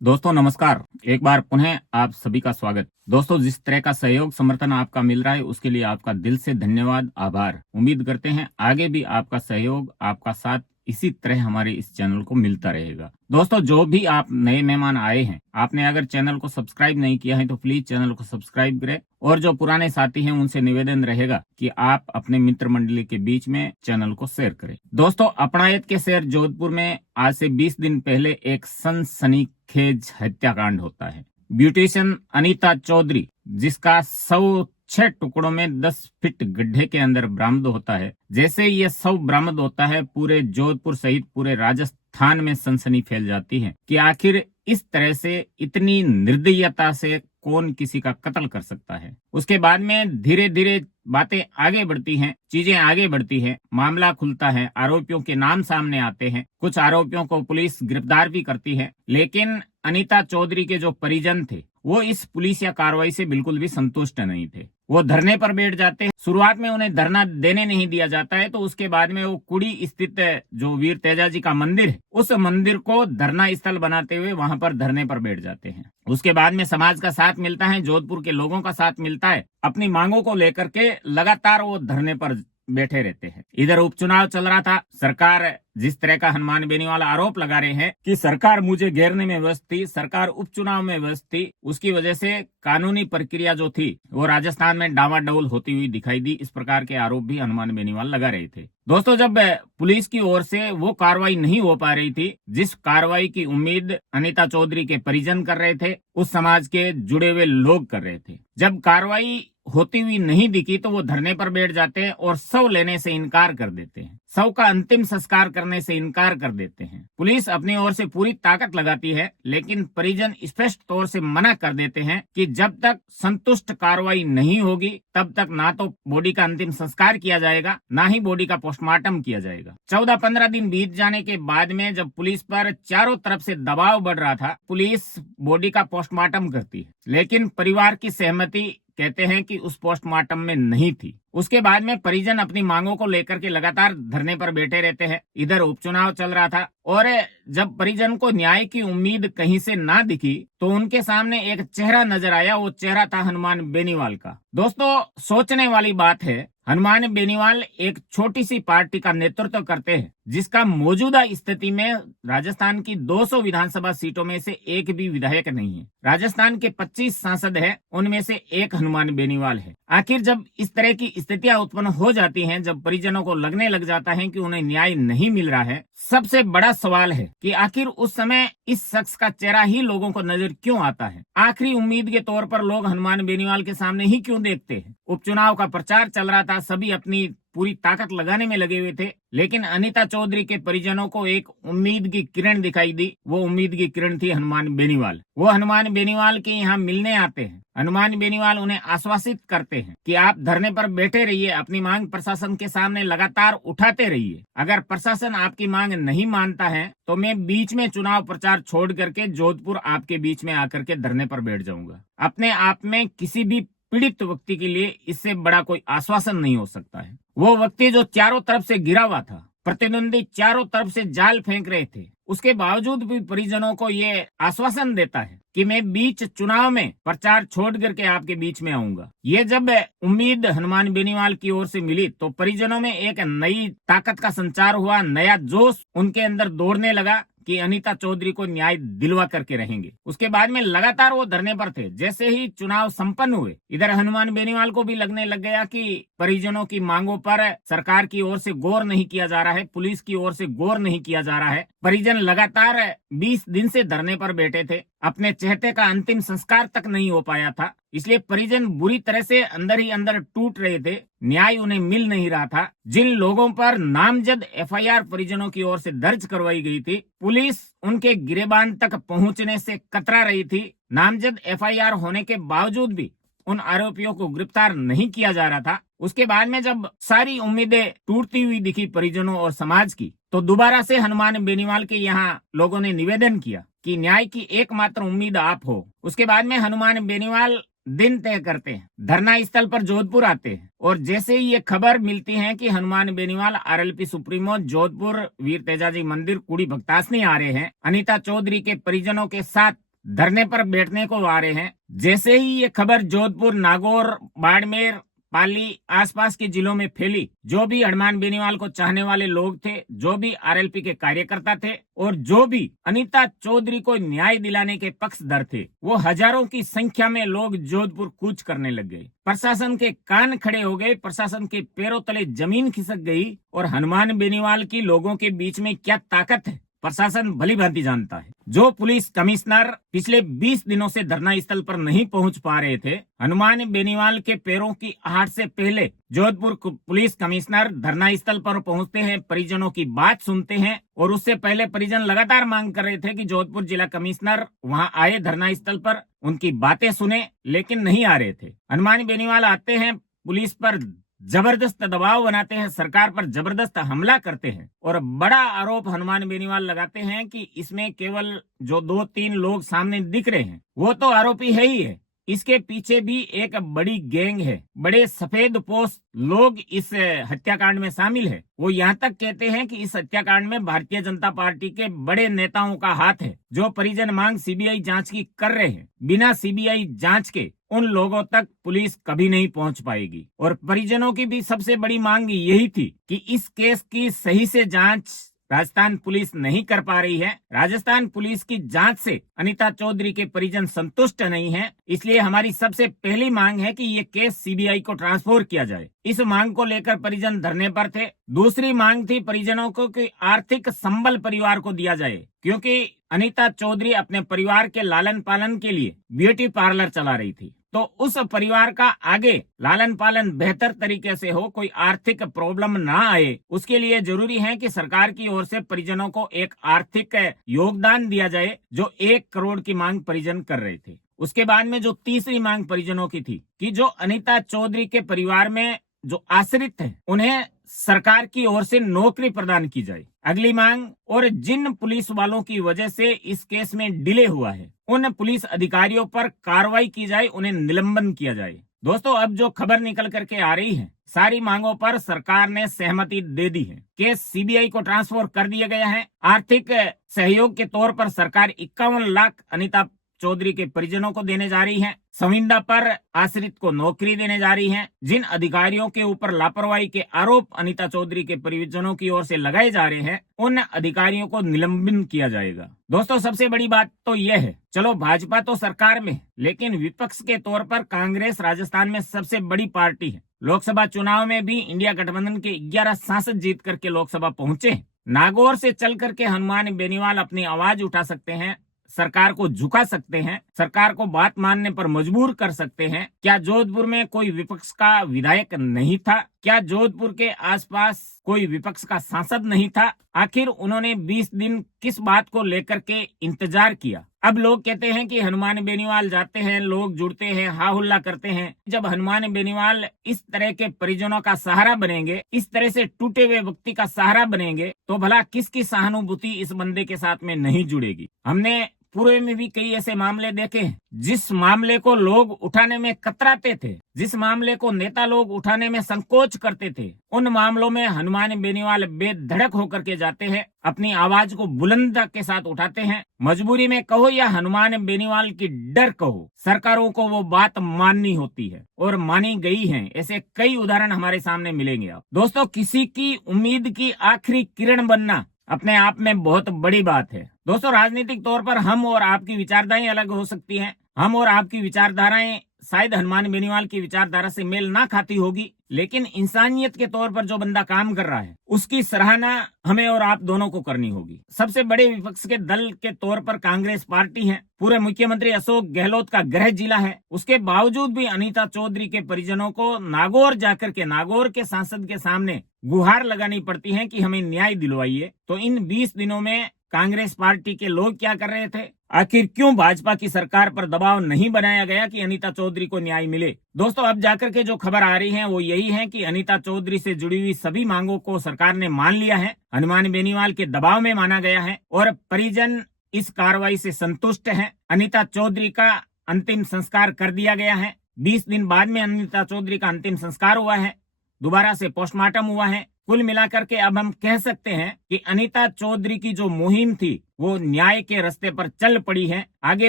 दोस्तों नमस्कार। एक बार पुनः आप सभी का स्वागत। दोस्तों, जिस तरह का सहयोग समर्थन आपका मिल रहा है उसके लिए आपका दिल से धन्यवाद, आभार। उम्मीद करते हैं आगे भी आपका सहयोग, आपका साथ इसी तरह हमारे इस चैनल को मिलता रहेगा। दोस्तों, जो भी आप नए मेहमान आए हैं, आपने अगर चैनल को सब्सक्राइब नहीं किया है तो प्लीज चैनल को सब्सक्राइब करें, और जो पुराने साथी हैं उनसे निवेदन रहेगा कि आप अपने मित्र मंडली के बीच में चैनल को शेयर करें। दोस्तों, अपनायत के शहर जोधपुर में आज से 20 दिन पहले एक सनसनीखेज हत्याकांड होता है। ब्यूटिशियन अनीता चौधरी, जिसका 106 टुकड़ों में 10 फीट गड्ढे के अंदर बरामद होता है। जैसे ये शव बरामद होता है, पूरे जोधपुर सहित पूरे राजस्थान में सनसनी फैल जाती है कि आखिर इस तरह से इतनी निर्दयता से कौन किसी का कत्ल कर सकता है। उसके बाद में धीरे धीरे बातें आगे बढ़ती हैं, चीजें आगे बढ़ती हैं, मामला खुलता है, आरोपियों के नाम सामने आते हैं, कुछ आरोपियों को पुलिस गिरफ्तार भी करती है। लेकिन अनीता चौधरी के जो परिजन थे वो इस पुलिस या कार्रवाई से बिल्कुल भी संतुष्ट नहीं थे। वो धरने पर बैठ जाते हैं। शुरुआत में उन्हें धरना देने नहीं दिया जाता है, तो उसके बाद में वो कुड़ी स्थित जो वीर तेजाजी का मंदिर है, उस मंदिर को धरना स्थल बनाते हुए वहां पर धरने पर बैठ जाते हैं। उसके बाद में समाज का साथ मिलता है, जोधपुर के लोगों का साथ मिलता है। अपनी मांगों को लेकर के लगातार वो धरने पर बैठे रहते हैं। इधर उपचुनाव चल रहा था। सरकार जिस तरह का हनुमान बेनीवाल आरोप लगा रहे हैं कि सरकार मुझे घेरने में व्यस्त थी, सरकार उपचुनाव में व्यस्त थी, उसकी वजह से कानूनी प्रक्रिया जो थी वो राजस्थान में डावाडोल होती हुई दिखाई दी। इस प्रकार के आरोप भी हनुमान बेनीवाल लगा रहे थे। दोस्तों, जब पुलिस की ओर से वो कार्रवाई नहीं हो पा रही थी जिस कार्रवाई की उम्मीद अनीता चौधरी के परिजन कर रहे थे, उस समाज के जुड़े हुए लोग कर रहे थे, जब कार्रवाई होती हुई नहीं दिखी तो वो धरने पर बैठ जाते हैं और शव लेने से इनकार कर देते हैं, शव का अंतिम संस्कार करने से इनकार कर देते हैं। पुलिस अपनी ओर से पूरी ताकत लगाती है, लेकिन परिजन स्पष्ट तौर से मना कर देते हैं कि जब तक संतुष्ट कार्रवाई नहीं होगी तब तक ना तो बॉडी का अंतिम संस्कार किया जाएगा, ना ही बॉडी का पोस्टमार्टम किया जाएगा। 14-15 दिन बीत जाने के बाद में जब पुलिस पर चारों तरफ से दबाव बढ़ रहा था, पुलिस बॉडी का पोस्टमार्टम करती है, लेकिन परिवार की सहमति कहते हैं कि उस पोस्टमार्टम में नहीं थी। उसके बाद में परिजन अपनी मांगों को लेकर के लगातार धरने पर बैठे रहते हैं। इधर उपचुनाव चल रहा था और जब परिजन को न्याय की उम्मीद कहीं से ना दिखी तो उनके सामने एक चेहरा नजर आया। वो चेहरा था हनुमान बेनीवाल का। दोस्तों, सोचने वाली बात है, हनुमान बेनीवाल एक छोटी सी पार्टी का नेतृत्व करते हैं जिसका मौजूदा स्थिति में राजस्थान की 200 विधानसभा सीटों में से एक भी विधायक नहीं है। राजस्थान के 25 सांसद हैं, उनमें से एक हनुमान बेनीवाल है। आखिर जब इस तरह की स्थितियां उत्पन्न हो जाती हैं, जब परिजनों को लगने लग जाता है कि उन्हें न्याय नहीं मिल रहा है, सबसे बड़ा सवाल है कि आखिर उस समय इस शख्स का चेहरा ही लोगों को नजर क्यों आता है। आखिरी उम्मीद के तौर पर लोग हनुमान बेनीवाल के सामने ही क्यों देखते हैं। उपचुनाव का प्रचार चल रहा था, सभी अपनी पूरी ताकत लगाने में लगे हुए थे, लेकिन अनीता चौधरी के परिजनों को एक उम्मीद की किरण दिखाई दी। वो उम्मीद की किरण थी हनुमान बेनीवाल। वो हनुमान बेनीवाल के यहाँ मिलने आते हैं। हनुमान बेनीवाल उन्हें आश्वासित करते हैं कि आप धरने पर बैठे रहिए, अपनी मांग प्रशासन के सामने लगातार उठाते रहिए। अगर प्रशासन आपकी मांग नहीं मानता है तो मैं बीच में चुनाव प्रचार छोड़ करके जोधपुर आपके बीच में आकर के धरने पर बैठ जाऊंगा। अपने आप में किसी भी पीड़ित व्यक्ति के लिए इससे बड़ा कोई आश्वासन नहीं हो सकता है। वो व्यक्ति जो चारों तरफ से घिरा हुआ था, प्रतिद्वंदी चारों तरफ से जाल फेंक रहे थे, उसके बावजूद भी परिजनों को ये आश्वासन देता है कि मैं बीच चुनाव में प्रचार छोड़ करके आपके बीच में आऊंगा। ये जब उम्मीद हनुमान बेनीवाल की ओर से मिली तो परिजनों में एक नई ताकत का संचार हुआ, नया जोश उनके अंदर दौड़ने लगा कि अनीता चौधरी को न्याय दिलवा करके रहेंगे। उसके बाद में लगातार वो धरने पर थे। जैसे ही चुनाव संपन्न हुए, इधर हनुमान बेनीवाल को भी लगने लग गया कि परिजनों की मांगों पर सरकार की ओर से गौर नहीं किया जा रहा है, पुलिस की ओर से गौर नहीं किया जा रहा है। परिजन लगातार 20 दिन से धरने पर बैठे थे, अपने चहेते का अंतिम संस्कार तक नहीं हो पाया था, इसलिए परिजन बुरी तरह से अंदर ही अंदर टूट रहे थे। न्याय उन्हें मिल नहीं रहा था। जिन लोगों पर नामजद एफआईआर परिजनों की ओर से दर्ज करवाई गई थी, पुलिस उनके गिरेबान तक पहुंचने से कतरा रही थी। नामजद एफआईआर होने के बावजूद भी उन आरोपियों को गिरफ्तार नहीं किया जा रहा था। उसके बाद में जब सारी उम्मीदें टूटती हुई दिखी परिजनों और समाज की, तो दोबारा से हनुमान बेनीवाल के यहाँ लोगों ने निवेदन किया कि न्याय की एकमात्र उम्मीद आप हो। उसके बाद में हनुमान बेनीवाल दिन तय करते हैं, धरना स्थल पर जोधपुर आते हैं, और जैसे ही ये खबर मिलती है कि हनुमान बेनीवाल आरएलपी सुप्रीमो जोधपुर वीर तेजाजी मंदिर कुड़ी भक्तासनी आ रहे हैं, अनीता चौधरी के परिजनों के साथ धरने पर बैठने को आ रहे हैं। जैसे ही ये खबर जोधपुर, नागौर, बाड़मेर, पाली, आसपास के जिलों में फैली, जो भी हनुमान बेनीवाल को चाहने वाले लोग थे, जो भी आरएलपी के कार्यकर्ता थे और जो भी अनीता चौधरी को न्याय दिलाने के पक्षधर थे, वो हजारों की संख्या में लोग जोधपुर कूच करने लग गए। प्रशासन के कान खड़े हो गए, प्रशासन के पैरों तले जमीन खिसक गई और हनुमान बेनीवाल की लोगों के बीच में क्या ताकत है प्रशासन भली भांति जानता है। जो पुलिस कमिश्नर पिछले 20 दिनों से धरना स्थल पर नहीं पहुंच पा रहे थे, हनुमान बेनीवाल के पैरों की आहट से पहले जोधपुर पुलिस कमिश्नर धरना स्थल पर पहुंचते हैं, परिजनों की बात सुनते हैं और उससे पहले परिजन लगातार मांग कर रहे थे कि जोधपुर जिला कमिश्नर वहां आए, धरना स्थल पर उनकी बातें सुने, लेकिन नहीं आ रहे थे। हनुमान बेनीवाल आते हैं, पुलिस पर जबरदस्त दबाव बनाते हैं, सरकार पर जबरदस्त हमला करते हैं और बड़ा आरोप हनुमान बेनीवाल लगाते हैं कि इसमें केवल जो 2-3 लोग सामने दिख रहे हैं वो तो आरोपी है ही है, इसके पीछे भी एक बड़ी गैंग है, बड़े सफेद पोश लोग इस हत्याकांड में शामिल है। वो यहाँ तक कहते हैं कि इस हत्याकांड में भारतीय जनता पार्टी के बड़े नेताओं का हाथ है। जो परिजन मांग सीबीआई जांच की कर रहे हैं, बिना सीबीआई जांच के उन लोगों तक पुलिस कभी नहीं पहुंच पाएगी। और परिजनों की भी सबसे बड़ी मांग यही थी कि इस केस की सही से जांच राजस्थान पुलिस नहीं कर पा रही है। राजस्थान पुलिस की जांच से अनीता चौधरी के परिजन संतुष्ट नहीं हैं, इसलिए हमारी सबसे पहली मांग है कि ये केस सीबीआई को ट्रांसफर किया जाए। इस मांग को लेकर परिजन धरने पर थे। दूसरी मांग थी परिजनों को कि आर्थिक संबल परिवार को दिया जाए, क्योंकि अनीता चौधरी अपने परिवार के लालन पालन के लिए ब्यूटी पार्लर चला रही थी, तो उस परिवार का आगे लालन पालन बेहतर तरीके से हो, कोई आर्थिक प्रॉब्लम ना आए, उसके लिए जरूरी है कि सरकार की ओर से परिजनों को एक आर्थिक योगदान दिया जाए, जो 1 करोड़ की मांग परिजन कर रहे थे। उसके बाद में जो तीसरी मांग परिजनों की थी कि जो अनीता चौधरी के परिवार में जो आश्रित हैं, उन्हें सरकार की ओर से नौकरी प्रदान की जाए। अगली मांग, और जिन पुलिस वालों की वजह से इस केस में डिले हुआ है, उन पुलिस अधिकारियों पर कार्रवाई की जाए, उन्हें निलंबन किया जाए। दोस्तों, अब जो खबर निकल करके आ रही है, सारी मांगों पर सरकार ने सहमति दे दी है। केस सीबीआई को ट्रांसफर कर दिया गया है। आर्थिक सहयोग के तौर पर सरकार 51 लाख अनीता चौधरी के परिजनों को देने जा रही है। संविदा पर आश्रित को नौकरी देने जा रही है। जिन अधिकारियों के ऊपर लापरवाही के आरोप अनीता चौधरी के परिजनों की ओर से लगाए जा रहे हैं, उन अधिकारियों को निलंबित किया जाएगा। दोस्तों, सबसे बड़ी बात तो यह है, चलो भाजपा तो सरकार में, लेकिन विपक्ष के तौर पर कांग्रेस राजस्थान में सबसे बड़ी पार्टी है। लोकसभा चुनाव में भी इंडिया गठबंधन के 11 सांसद जीत करके लोकसभा पहुंचे। नागौर से चल करके हनुमान बेनीवाल अपनी आवाज उठा सकते हैं, सरकार को झुका सकते हैं, सरकार को बात मानने पर मजबूर कर सकते हैं। क्या जोधपुर में कोई विपक्ष का विधायक नहीं था? क्या जोधपुर के आसपास कोई विपक्ष का सांसद नहीं था? आखिर उन्होंने 20 दिन किस बात को लेकर के इंतजार किया? अब लोग कहते हैं कि हनुमान बेनीवाल जाते हैं, लोग जुड़ते हैं, हा हुल्ला करते हैं। जब हनुमान बेनीवाल इस तरह के परिजनों का सहारा बनेंगे, इस तरह से टूटे हुए व्यक्ति का सहारा बनेंगे, तो भला किसकी सहानुभूति इस बंदे के साथ में नहीं जुड़ेगी? हमने पूर्व में भी कई ऐसे मामले देखे हैं, जिस मामले को लोग उठाने में कतराते थे, जिस मामले को नेता लोग उठाने में संकोच करते थे, उन मामलों में हनुमान बेनीवाल बेधड़क होकर के जाते हैं, अपनी आवाज को बुलंद के साथ उठाते हैं। मजबूरी में कहो या हनुमान बेनीवाल की डर कहो, सरकारों को वो बात माननी होती है और मानी गई है। ऐसे कई उदाहरण हमारे सामने मिलेंगे। आप दोस्तों, किसी की उम्मीद की आखिरी किरण बनना अपने आप में बहुत बड़ी बात है। दोस्तों, राजनीतिक तौर पर हम और आपकी विचारधाराएं अलग हो सकती हैं, हम और आपकी विचारधाराएं शायद हनुमान बेनीवाल की विचारधारा से मेल ना खाती होगी, लेकिन इंसानियत के तौर पर जो बंदा काम कर रहा है, उसकी सराहना हमें और आप दोनों को करनी होगी। सबसे बड़े विपक्ष के दल के तौर पर कांग्रेस पार्टी है। पूरे मुख्यमंत्री अशोक गहलोत का गृह जिला है, उसके बावजूद भी अनीता चौधरी के परिजनों को नागौर जाकर के, नागौर के सांसद के सामने गुहार लगानी पड़ती है कि हमें न्याय दिलवाइए। तो इन 20 दिनों में कांग्रेस पार्टी के लोग क्या कर रहे थे? आखिर क्यों भाजपा की सरकार पर दबाव नहीं बनाया गया कि अनीता चौधरी को न्याय मिले? दोस्तों, अब जाकर के जो खबर आ रही है वो यही है कि अनीता चौधरी से जुड़ी हुई सभी मांगों को सरकार ने मान लिया है, हनुमान बेनीवाल के दबाव में माना गया है और परिजन इस कार्रवाई से संतुष्ट है। अनीता चौधरी का अंतिम संस्कार कर दिया गया है। 20 दिन बाद में अनीता चौधरी का अंतिम संस्कार हुआ है, दोबारा से पोस्टमार्टम हुआ है। कुल मिलाकर के अब हम कह सकते हैं कि अनीता चौधरी की जो मुहिम थी वो न्याय के रास्ते पर चल पड़ी है। आगे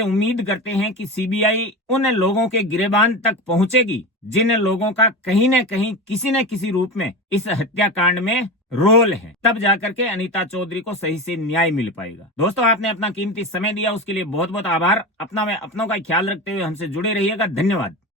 उम्मीद करते हैं कि सीबीआई उन लोगों के गिरेबान तक पहुंचेगी जिन लोगों का कहीं न कहीं किसी न किसी रूप में इस हत्याकांड में रोल है, तब जाकर के अनीता चौधरी को सही से न्याय मिल पाएगा। दोस्तों, आपने अपना कीमती समय दिया उसके लिए बहुत बहुत आभार। अपना व अपनों का ख्याल रखते हुए हमसे जुड़े रहिएगा। धन्यवाद।